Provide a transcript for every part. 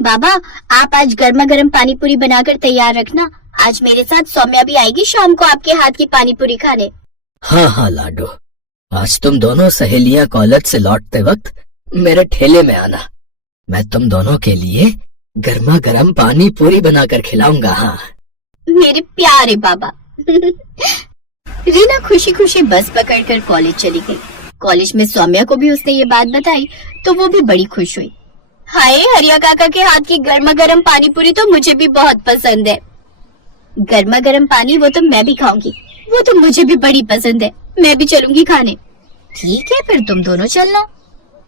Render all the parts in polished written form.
बाबा, आप आज गर्मा गर्म पानी पूरी बनाकर तैयार रखना। आज मेरे साथ सौम्या भी आएगी शाम को आपके हाथ की पानी पूरी खाने। हाँ हाँ लाडो, आज तुम दोनों सहेलियां कॉलेज से लौटते वक्त मेरे ठेले में आना। मैं तुम दोनों के लिए गर्मा गर्म पानी पूरी बनाकर खिलाऊंगा। हाँ मेरे प्यारे बाबा। रीना खुशी खुशी बस पकड़कर कॉलेज चली गई। कॉलेज में सौम्या को भी उसने ये बात बताई तो वो भी बड़ी खुश हुई। हाय, हरिया काका के हाथ की गर्मा गर्म पानी पूरी तो मुझे भी बहुत पसंद है। गर्मा गर्म पानी वो तो मैं भी खाऊंगी, वो तो मुझे भी बड़ी पसंद है। मैं भी चलूंगी खाने। ठीक है, फिर तुम दोनों चलना।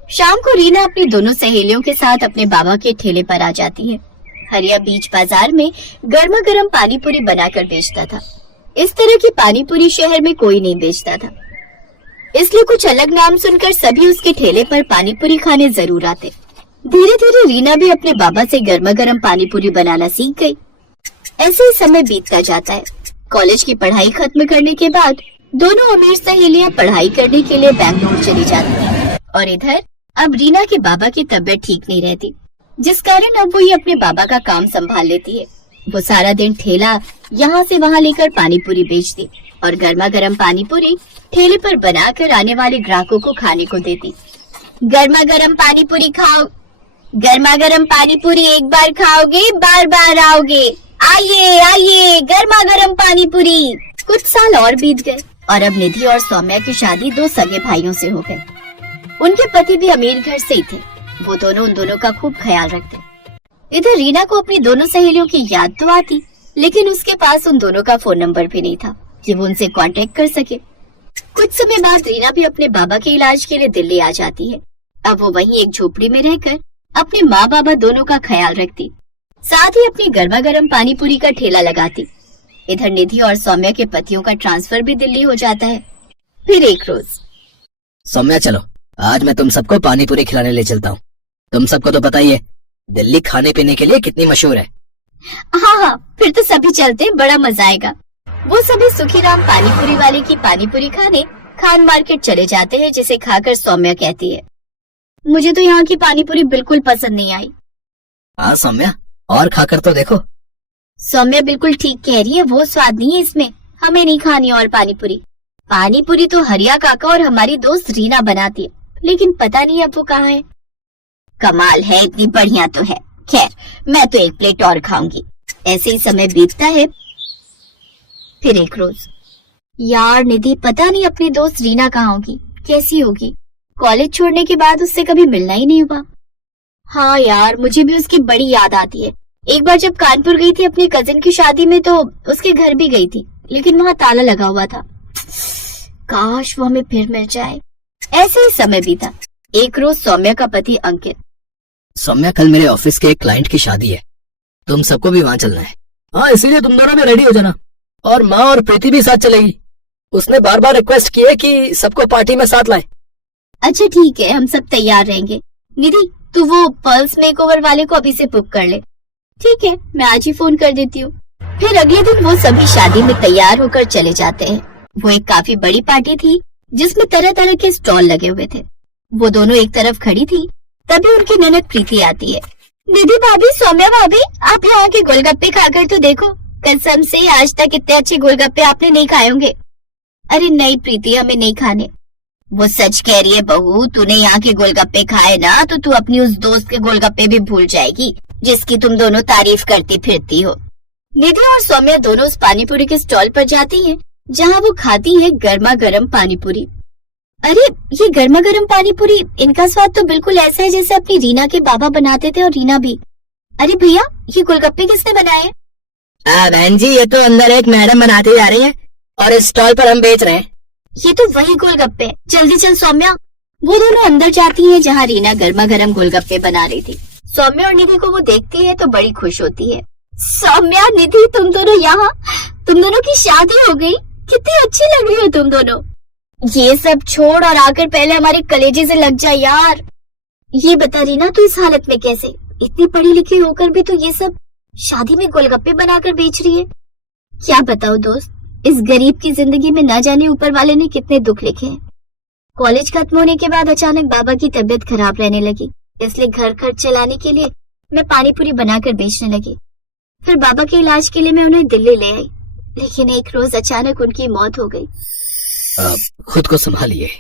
शाम को रीना अपनी दोनों सहेलियों के साथ अपने बाबा के ठेले पर आ जाती है। हरिया बीच बाजार में गर्मा गर्म पानी पूरी बनाकर बेचता था। इस तरह की पानी पूरी शहर में कोई नहीं बेचता था, इसलिए कुछ अलग नाम सुनकर सभी उसके ठेले पर पानी पूरी खाने जरूर आते। धीरे धीरे रीना भी अपने बाबा से गर्मा गर्म पानी पूरी बनाना सीख गई। ऐसे ही समय बीतता जाता है। कॉलेज की पढ़ाई खत्म करने के बाद दोनों अमीर सहेलियां पढ़ाई करने के लिए बैंगलोर चली जाती हैं। और इधर अब रीना के बाबा की तबीयत ठीक नहीं रहती, जिस कारण अब वो ही अपने बाबा का काम संभाल लेती है। वो सारा दिन ठेला यहाँ से वहाँ लेकर पानी पूरी बेचती और गर्मा गर्म पानी पूरी ठेले पर बनाकर आने वाले ग्राहकों को खाने को देती। गर्मा गर्म पानी पूरी खाओ, गर्मा गर्म पानी पूरी एक बार खाओगे बार बार आओगे। आइए आइए, गर्मा गर्म पानी पूरी। कुछ साल और बीत गए और अब निधि और सौम्या की शादी दो सगे भाइयों से हो गई। उनके पति भी अमीर घर से ही थे। वो दोनों उन दोनों का खूब ख्याल रखते। इधर रीना को अपनी दोनों सहेलियों की याद तो आती, लेकिन उसके पास उन दोनों का फोन नंबर भी नहीं था कि वो उनसे कांटेक्ट कर सके। कुछ समय बाद रीना भी अपने बाबा के इलाज के लिए दिल्ली आ जाती है। अब वो वहीं एक झोपड़ी में रहकर अपने माँ बाबा दोनों का ख्याल रखती, साथ ही अपनी गर्मा गर्म पानी पूरी का ठेला लगाती। इधर निधि और सौम्या के पतियों का ट्रांसफर भी दिल्ली हो जाता है। फिर एक रोज, सौम्या चलो, आज मैं तुम सबको पानी पूरी खिलाने ले चलता हूँ। तुम सबको तो पता ही है दिल्ली खाने पीने के लिए कितनी मशहूर है। हाँ हाँ, फिर तो सभी चलते, बड़ा मजा आएगा। वो सभी सुखीराम पानी पूरी वाले की पानी पूरी खाने खान मार्केट चले जाते हैं, जिसे खाकर सौम्या कहती है, मुझे तो यहाँ की पानी पूरी बिल्कुल पसंद नहीं आई। हाँ सौम्या, और खाकर तो देखो। सौम्या बिल्कुल ठीक कह रही है, वो स्वाद नहीं है इसमें, हमें नहीं खानी और पानी पूरी। पानी पूरी तो हरिया काका और हमारी दोस्त रीना बनाती है, लेकिन पता नहीं अब वो कहाँ है। कमाल है, इतनी बढ़िया तो है। खैर, मैं तो एक प्लेट और खाऊंगी। ऐसे ही समय बीतता है। फिर एक रोज, यार निधि, पता नहीं अपनी दोस्त रीना कहाँ होगी, कैसी होगी। कॉलेज छोड़ने के बाद उससे कभी मिलना ही नहीं हुआ। हाँ यार, मुझे भी उसकी बड़ी याद आती है। एक बार जब कानपुर गई थी अपनी कजिन की शादी में तो उसके घर भी गई थी, लेकिन वहाँ ताला लगा हुआ था। काश वो हमें फिर मिल जाए। ऐसे ही समय बीता। एक रोज सौम्या का पति अंकित, सौम्या कल मेरे ऑफिस के एक क्लाइंट की शादी है, तुम सबको भी वहाँ चलना है। हाँ, इसीलिए तुम दोनों भी रेडी हो जाना। और माँ और प्रीति भी साथ चलेगी। उसने बार बार रिक्वेस्ट की है कि सबको पार्टी में साथ लाए। अच्छा ठीक है, हम सब तैयार रहेंगे। निधि, तू वो पर्ल्स मेकओवर वाले को अभी से बुक कर ले। ठीक है, मैं आज ही फोन कर देती हूँ। फिर अगले दिन वो सभी शादी में तैयार होकर चले जाते हैं। वो एक काफी बड़ी पार्टी थी जिसमें तरह तरह के स्टॉल लगे हुए थे। वो दोनों एक तरफ खड़ी थी, तभी उनकी ननद प्रीति आती है। निधि भाभी, सौम्या भाभी, आप यहाँ के गोलगप्पे खाकर तो देखो। कसम से आज तक इतने अच्छे गोलगप्पे आपने नहीं खाए होंगे। अरे नहीं प्रीति, हमें नहीं खाने। वो सच कह रही है बहू, तूने यहाँ के गोलगप्पे खाए ना तो तू अपनी उस दोस्त के गोलगप्पे भी भूल जाएगी जिसकी तुम दोनों तारीफ करती फिरती हो। निधि और सौम्या दोनों उस पानी पूरी के स्टॉल पर जाती हैं, जहाँ वो खाती है गर्मा गर्म पानी पूरी। अरे ये गर्मा गर्म पानी पूरी, इनका स्वाद तो बिल्कुल ऐसा है जैसे अपनी रीना के बाबा बनाते थे और रीना भी। अरे भैया, ये गोलगप्पे किसने बनाए? बहन जी, ये तो अंदर एक मैडम बनाती जा रही है और इस स्टॉल पर हम बेच रहे हैं। ये तो वही गोलगप्पे। जल्दी चल सौम्या। वो दोनों अंदर जाती है जहाँ रीना गर्मा गर्म गोलगप्पे बना रही थी। सौम्या और निधि को वो देखती है तो बड़ी खुश होती है। सौम्या, निधि, तुम दोनों यहाँ, तुम दोनों की शादी हो गई, कितनी अच्छी लग रही हो तुम दोनों। ये सब छोड़ और आकर पहले हमारे कलेजे से लग जा यार। ये बता रीना, तू इस हालत में कैसे? इतनी पढ़ी लिखी होकर भी तो ये सब शादी में गोलगप्पे बनाकर बेच रही है। क्या बताओ दोस्त, इस गरीब की जिंदगी में न जाने ऊपर वाले ने कितने दुख लिखे हैं। कॉलेज खत्म होने के बाद अचानक बाबा की तबीयत खराब रहने लगी, इसलिए घर खर्च चलाने के लिए मैं पानी पूरी बनाकर बेचने लगी। फिर बाबा के इलाज के लिए मैं उन्हें दिल्ली ले आई, लेकिन एक रोज अचानक उनकी मौत हो गई। खुद को संभालिए,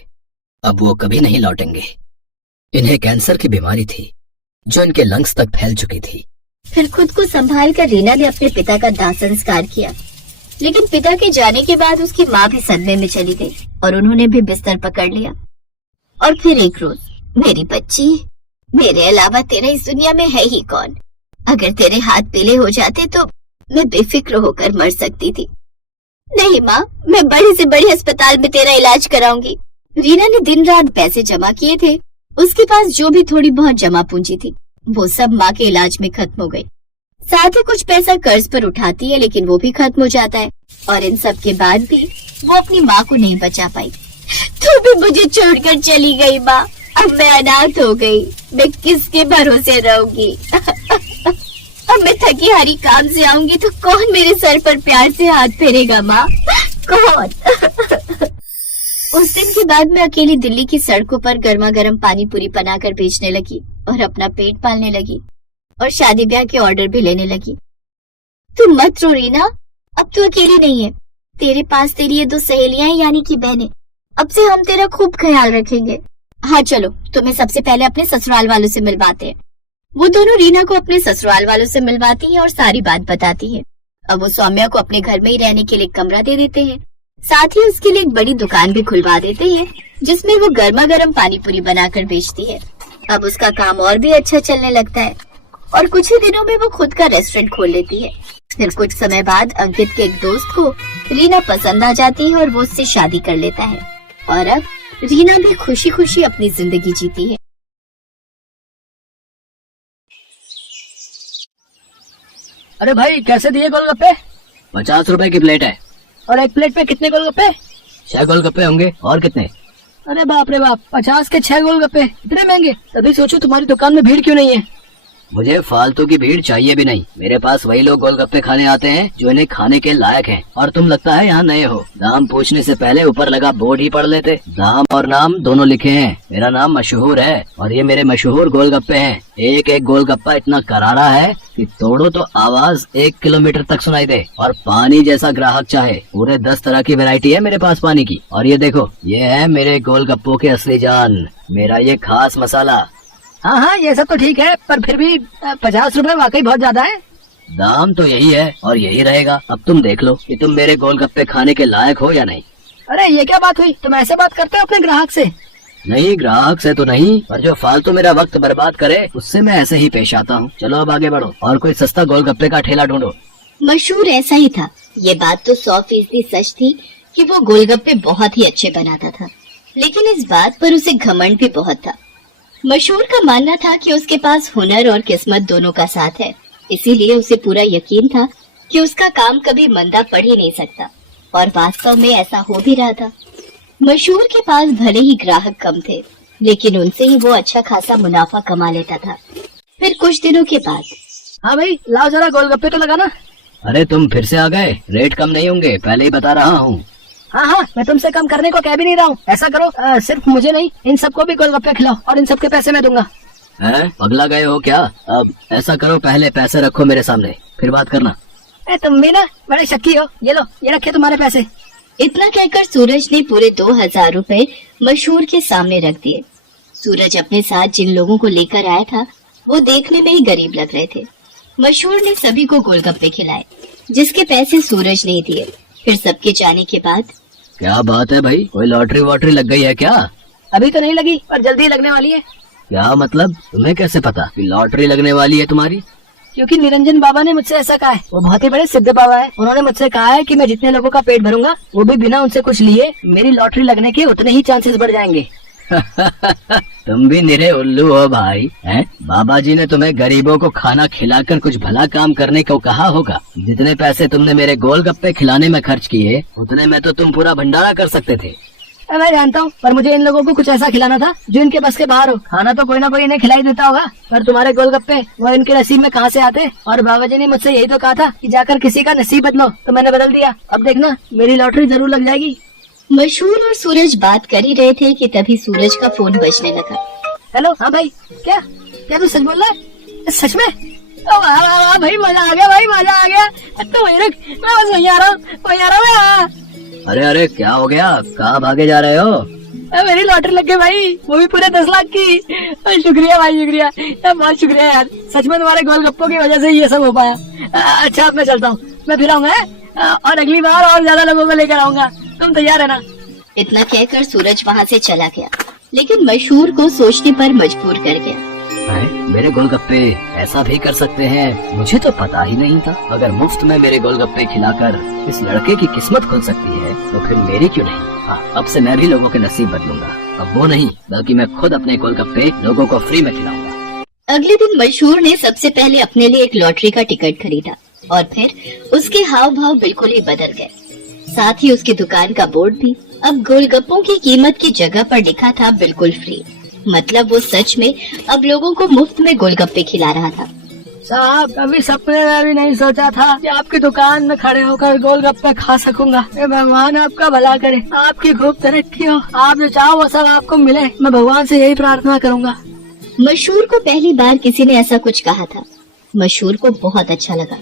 अब वो कभी नहीं लौटेंगे। इन्हें कैंसर की बीमारी थी जो इनके लंग्स तक फैल चुकी थी। फिर खुद को संभाल कर रीना ने अपने पिता का दाह संस्कार किया, लेकिन पिता के जाने के बाद उसकी माँ भी सदमे में चली गई और उन्होंने भी बिस्तर पकड़ लिया। और फिर एक रोज, मेरी बच्ची, मेरे अलावा तेरा इस दुनिया में है ही कौन? अगर तेरे हाथ पीले हो जाते तो मैं बेफिक्र होकर मर सकती थी। नहीं माँ, मैं बड़े से बड़े अस्पताल में तेरा इलाज कराऊंगी। रीना ने दिन रात पैसे जमा किए थे। उसके पास जो भी थोड़ी बहुत जमा पूंजी थी वो सब माँ के इलाज में खत्म हो गई। साथ ही कुछ पैसा कर्ज पर उठाती है, लेकिन वो भी खत्म हो जाता है। और इन सब के बाद भी वो अपनी माँ को नहीं बचा पाई। तू भी मुझे छोड़कर चली गई माँ, अब मैं अनाथ हो गई। मैं किसके भरोसे रहूंगी? अब मैं थकी हारी काम से आऊंगी तो कौन मेरे सर पर प्यार से हाथ फेरेगा माँ? कौन? उस दिन के बाद मैं अकेली दिल्ली की सड़कों पर गर्मा गर्म पानी पूरी बनाकर बेचने लगी और अपना पेट पालने लगी और शादी ब्याह के ऑर्डर भी लेने लगी। तू मत रो रीना, अब तू अकेली नहीं है। तेरे पास तेरी ये 2 सहेलियां हैं, यानी कि बहनें। अब से हम तेरा खूब ख्याल रखेंगे। हाँ चलो, तुम्हें सबसे पहले अपने ससुराल वालों से मिलवाते हैं। वो दोनों रीना को अपने ससुराल वालों से मिलवाती हैं और सारी बात बताती हैं। अब वो सौम्या को अपने घर में ही रहने के लिए कमरा दे देते हैं। साथ ही उसके लिए एक बड़ी दुकान भी खुलवा देते हैं, जिसमें वो गर्मा गर्म पानी पूरी बनाकर बेचती है। अब उसका काम और भी अच्छा चलने लगता है और कुछ ही दिनों में वो खुद का रेस्टोरेंट खोल लेती है। फिर कुछ समय बाद अंकित के एक दोस्त को रीना पसंद आ जाती है और वो उससे शादी कर लेता है। और अब रीना भी खुशी खुशी अपनी जिंदगी जीती है। अरे भाई, कैसे दिए गोलगप्पे? 50 रुपए की प्लेट है। और एक प्लेट पे कितने गोलगप्पे? 6 गोलगप्पे होंगे। और कितने? अरे बाप रे बाप, 50 के 6 गोलगप्पे, इतने महंगे? तभी सोचो तुम्हारी दुकान में भीड़ क्यों नहीं है। मुझे फालतू की भीड़ चाहिए भी नहीं। मेरे पास वही लोग गोलगप्पे खाने आते हैं जो इन्हें खाने के लायक हैं। और तुम लगता है यहाँ नए हो। दाम पूछने से पहले ऊपर लगा बोर्ड ही पढ़ लेते। दाम और नाम दोनों लिखे हैं। मेरा नाम मशहूर है और ये मेरे मशहूर गोलगप्पे हैं। एक एक गोलगप्पा इतना करारा है कि तोड़ो तो आवाज 1 किलोमीटर तक सुनाई दे। और पानी जैसा ग्राहक चाहे, पूरे 10 तरह की वैरायटी है मेरे पास पानी की। और ये देखो, ये है मेरे गोलगप्पों के असली जान, मेरा ये खास मसाला। हाँ हाँ, ये सब तो ठीक है, पर फिर भी 50 रुपए वाकई बहुत ज्यादा है। दाम तो यही है और यही रहेगा। अब तुम देख लो कि तुम मेरे गोलगप्पे खाने के लायक हो या नहीं। अरे ये क्या बात हुई? तुम ऐसे बात करते हो अपने ग्राहक से? नहीं, ग्राहक से तो नहीं, पर जो फालतू मेरा वक्त बर्बाद करे उससे मैं ऐसे ही पेश आता हूँ। चलो अब आगे बढ़ो और कोई सस्ता गोलगप्पे का ठेला ढूंढो। मशहूर ऐसा ही था। ये बात तो 100% सच थी कि वो गोलगप्पे बहुत ही अच्छे बनाता था, लेकिन इस बात पर उसे घमंड भी बहुत था। मशहूर का मानना था कि उसके पास हुनर और किस्मत दोनों का साथ है, इसीलिए उसे पूरा यकीन था कि उसका काम कभी मंदा पड़ ही नहीं सकता। और वास्तव में ऐसा हो भी रहा था। मशहूर के पास भले ही ग्राहक कम थे, लेकिन उनसे ही वो अच्छा खासा मुनाफा कमा लेता था। फिर कुछ दिनों के बाद, हाँ भाई, लाओ जरा गोलगप्पे तो लगाना। अरे तुम फिर से आ गए? रेट कम नहीं होंगे, पहले ही बता रहा हूँ। हाँ हाँ, मैं तुमसे कम करने को कह भी नहीं रहा हूँ। ऐसा करो, सिर्फ मुझे नहीं, इन सबको भी गोलगप्पे खिलाओ और इन सबके पैसे मैं दूंगा। हैं? पगला गए हो क्या? अब ऐसा करो, पहले पैसे रखो मेरे सामने, फिर बात करना। तुम भी ना बड़े शक्की हो। ये लो, ये रखे तुम्हारे पैसे। इतना कहकर सूरज ने पूरे 2000 रुपए मशहूर के सामने रख दिए। सूरज अपने साथ जिन लोगों को लेकर आया था वो देखने में ही गरीब लग रहे थे। मशहूर ने सभी को गोलगप्पे खिलाए, जिसके पैसे सूरज ने दिए। फिर सबके जाने के बाद, क्या बात है भाई, कोई लॉटरी वॉटरी लग गई है क्या? अभी तो नहीं लगी, पर जल्दी लगने वाली है। क्या मतलब? तुम्हें कैसे पता कि लॉटरी लगने वाली है तुम्हारी? क्योंकि निरंजन बाबा ने मुझसे ऐसा कहा है। वो बहुत ही बड़े सिद्ध बाबा है। उन्होंने मुझसे कहा है कि मैं जितने लोगों का पेट भरूंगा, वो भी बिना उनसे कुछ लिए, मेरी लॉटरी लगने के उतने ही चांसेस बढ़ जाएंगे। तुम भी निरे उल्लू हो भाई, हैं? बाबा जी ने तुम्हें गरीबों को खाना खिलाकर कुछ भला काम करने को कहा होगा। जितने पैसे तुमने मेरे गोलगप्पे खिलाने में खर्च किए, उतने में तो तुम पूरा भंडारा कर सकते थे। मैं जानता हूँ, पर मुझे इन लोगों को कुछ ऐसा खिलाना था जो इनके बस के बाहर हो। खाना तो कोई ना कोई इन्हें खिलाई देता होगा, पर तुम्हारे गोलगप्पे वो इनके नसीब में कहाँ से आते? और बाबा जी ने मुझसे यही तो कहा था कि जाकर किसी का नसीब बदलो, तो मैंने बदल दिया। अब देखना, मेरी लॉटरी जरूर लग जाएगी। मशहूर और सूरज बात कर ही रहे थे कि तभी सूरज का फोन बजने लगा। हेलो, हाँ भाई, क्या तू सच बोल रहा है? सच में? भाई मजा आ गया, भाई मजा आ गया। तो वही रख, मैं बस वहीं आ रहा हूँ। अरे क्या हो गया, कहाँ भागे जा रहे हो? मेरी लॉटरी लग गई भाई, वो भी पूरे 10 लाख की। शुक्रिया भाई, शुक्रिया, बहुत शुक्रिया यार। सच में तुम्हारे गोलगप्पों की वजह से ये सब हो पाया। अच्छा अब मैं चलता हूँ, मैं फिर आऊंगा और अगली बार और ज्यादा लोगों को लेकर आऊंगा। तुम तैयार है ना? इतना कहकर सूरज वहाँ से चला गया, लेकिन मशहूर को सोचने पर मजबूर कर गया। मेरे गोलगप्पे ऐसा भी कर सकते हैं, मुझे तो पता ही नहीं था। अगर मुफ्त में मेरे गोलगप्पे खिलाकर इस लड़के की किस्मत खुल सकती है तो फिर मेरी क्यों नहीं? अब से मैं भी लोगों के नसीब बदलूंगा। अब वो नहीं, बल्कि मैं खुद अपने गोलगप्पे लोगों को फ्री में खिलाऊंगा। अगले दिन मशहूर ने सबसे पहले अपने लिए एक लॉटरी का टिकट खरीदा और फिर उसके हाव भाव बिल्कुल ही बदल गए। साथ ही उसकी दुकान का बोर्ड भी अब गोलगप्पों की कीमत की जगह पर लिखा था बिल्कुल फ्री। मतलब वो सच में अब लोगों को मुफ्त में गोलगप्पे खिला रहा था। साहब, कभी सपने में भी नहीं सोचा था कि आपकी दुकान में खड़े होकर गोलगप्पे खा सकूंगा। भगवान आपका भला करे, आपकी खूब तरक्की हो, आप जो चाहो वो सब आपको मिले। मैं भगवान से यही प्रार्थना करूंगा। मशहूर को पहली बार किसी ने ऐसा कुछ कहा था। मशहूर को बहुत अच्छा लगा,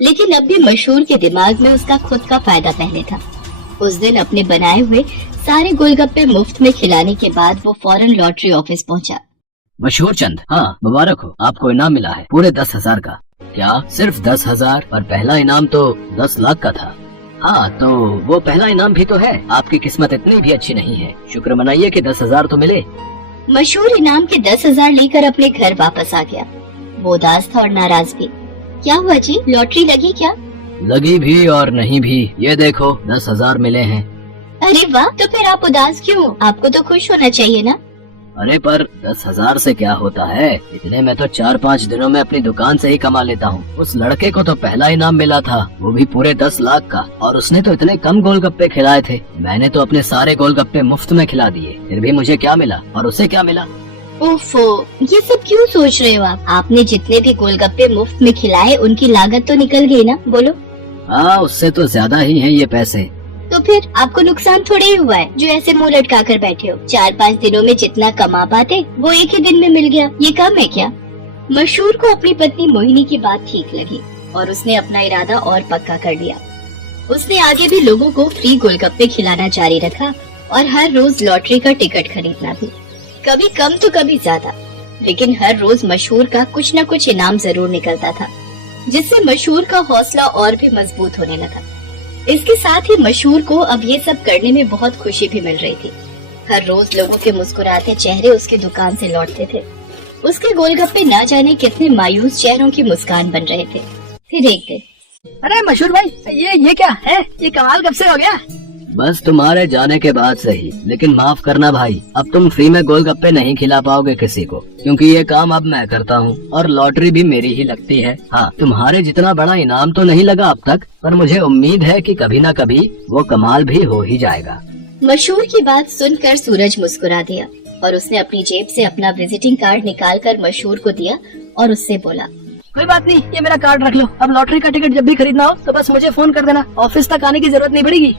लेकिन अब भी मशहूर के दिमाग में उसका खुद का फायदा पहले था। उस दिन अपने बनाए हुए सारे गोलगप्पे मुफ्त में खिलाने के बाद वो फौरन लॉटरी ऑफिस पहुंचा। मशहूर चंद, हाँ मुबारक हो, आपको इनाम मिला है पूरे 10,000 का। क्या सिर्फ 10,000? और पहला इनाम तो 10 लाख का था। हाँ तो वो पहला इनाम भी तो है। आपकी किस्मत इतनी भी अच्छी नहीं है, शुक्र मनाइए कि 10,000 तो मिले। मशहूर इनाम के 10,000 लेकर अपने घर वापस आ गया। वो उदास था और नाराज भी। क्या हुआ जी, लॉटरी लगी क्या? लगी भी और नहीं भी, ये देखो 10,000 मिले हैं। अरे वाह, तो फिर आप उदास क्यों? आपको तो खुश होना चाहिए ना। अरे पर 10,000 से क्या होता है, इतने में तो 4-5 दिनों में अपनी दुकान से ही कमा लेता हूँ। उस लड़के को तो पहला इनाम मिला था, वो भी पूरे 10 लाख का, और उसने तो इतने कम गोलगप्पे खिलाए थे। मैंने तो अपने सारे गोलगप्पे मुफ्त में खिला दिए, फिर भी मुझे क्या मिला और उसे क्या मिला? ओफो, ये सब क्यों सोच रहे हो आप? आपने जितने भी गोलगप्पे मुफ्त में खिलाए उनकी लागत तो निकल गई ना, बोलो। हाँ, उससे तो ज्यादा ही है ये पैसे। तो फिर आपको नुकसान थोड़े ही हुआ है जो ऐसे मुंह लटका कर बैठे हो। 4-5 दिनों में जितना कमा पाते वो एक ही दिन में मिल गया, ये कम है क्या? मशहूर को अपनी पत्नी मोहिनी की बात ठीक लगी और उसने अपना इरादा और पक्का कर लिया। उसने आगे भी लोगों को फ्री गोलगप्पे खिलाना जारी रखा और हर रोज लॉटरी का टिकट खरीदना भी, कभी कम तो कभी ज्यादा, लेकिन हर रोज मशहूर का कुछ न कुछ इनाम जरूर निकलता था, जिससे मशहूर का हौसला और भी मजबूत होने लगा। इसके साथ ही मशहूर को अब ये सब करने में बहुत खुशी भी मिल रही थी। हर रोज लोगों के मुस्कुराते चेहरे उसकी दुकान से लौटते थे। उसके गोलगप्पे न जाने कितने मायूस चेहरों की मुस्कान बन रहे थे। फिर एक दिन, अरे मशहूर भाई, ये क्या है? ये कमाल कब से हो गया? बस तुम्हारे जाने के बाद से ही, लेकिन माफ करना भाई, अब तुम फ्री में गोलगप्पे नहीं खिला पाओगे किसी को, क्योंकि ये काम अब मैं करता हूँ और लॉटरी भी मेरी ही लगती है। हाँ, तुम्हारे जितना बड़ा इनाम तो नहीं लगा अब तक, पर मुझे उम्मीद है कि कभी न कभी वो कमाल भी हो ही जाएगा। मशहूर की बात सुनकर सूरज मुस्कुरा दिया और उसने अपनी जेब से अपना विजिटिंग कार्ड निकालकर मशहूर को दिया और उससे बोला, कोई बात नहीं, ये मेरा कार्ड रख लो। अब लॉटरी का टिकट जब भी खरीदना हो तो बस मुझे फोन कर देना, ऑफिस तक आने की जरूरत नहीं पड़ेगी।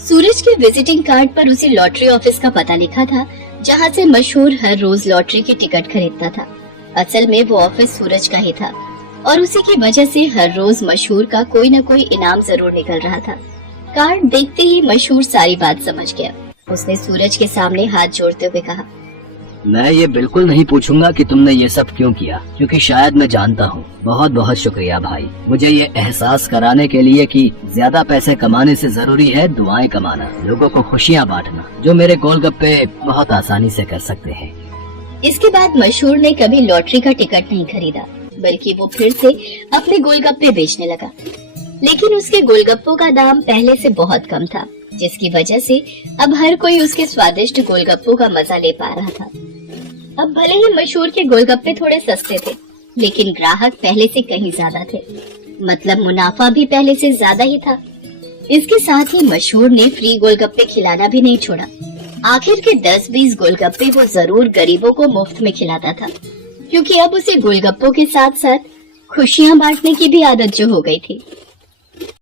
सूरज के विजिटिंग कार्ड पर उसे लॉटरी ऑफिस का पता लिखा था, जहां से मशहूर हर रोज लॉटरी की टिकट खरीदता था। असल में वो ऑफिस सूरज का ही था और उसी की वजह से हर रोज मशहूर का कोई न कोई इनाम जरूर निकल रहा था। कार्ड देखते ही मशहूर सारी बात समझ गया। उसने सूरज के सामने हाथ जोड़ते हुए कहा, मैं ये बिल्कुल नहीं पूछूंगा कि तुमने ये सब क्यों किया, क्योंकि शायद मैं जानता हूँ। बहुत बहुत शुक्रिया भाई, मुझे ये एहसास कराने के लिए कि ज्यादा पैसे कमाने से जरूरी है दुआएं कमाना, लोगों को खुशियाँ बांटना, जो मेरे गोलगप्पे बहुत आसानी से कर सकते हैं। इसके बाद मशहूर ने कभी लॉटरी का टिकट नहीं खरीदा, बल्कि वो फिर से अपने गोलगप्पे बेचने लगा। लेकिन उसके गोलगप्पों का दाम पहले से बहुत कम था, जिसकी वजह से अब हर कोई उसके स्वादिष्ट गोलगप्पों का मजा ले पा रहा था। अब भले ही मशहूर के गोलगप्पे थोड़े सस्ते थे, लेकिन ग्राहक पहले से कहीं ज्यादा थे, मतलब मुनाफा भी पहले से ज्यादा ही था। इसके साथ ही मशहूर ने फ्री गोलगप्पे खिलाना भी नहीं छोड़ा। आखिर के 10-20 गोलगप्पे वो जरूर गरीबों को मुफ्त में खिलाता था, क्योंकि अब उसे गोलगप्पों के साथ साथ खुशियाँ बांटने की भी आदत जो हो गई थी।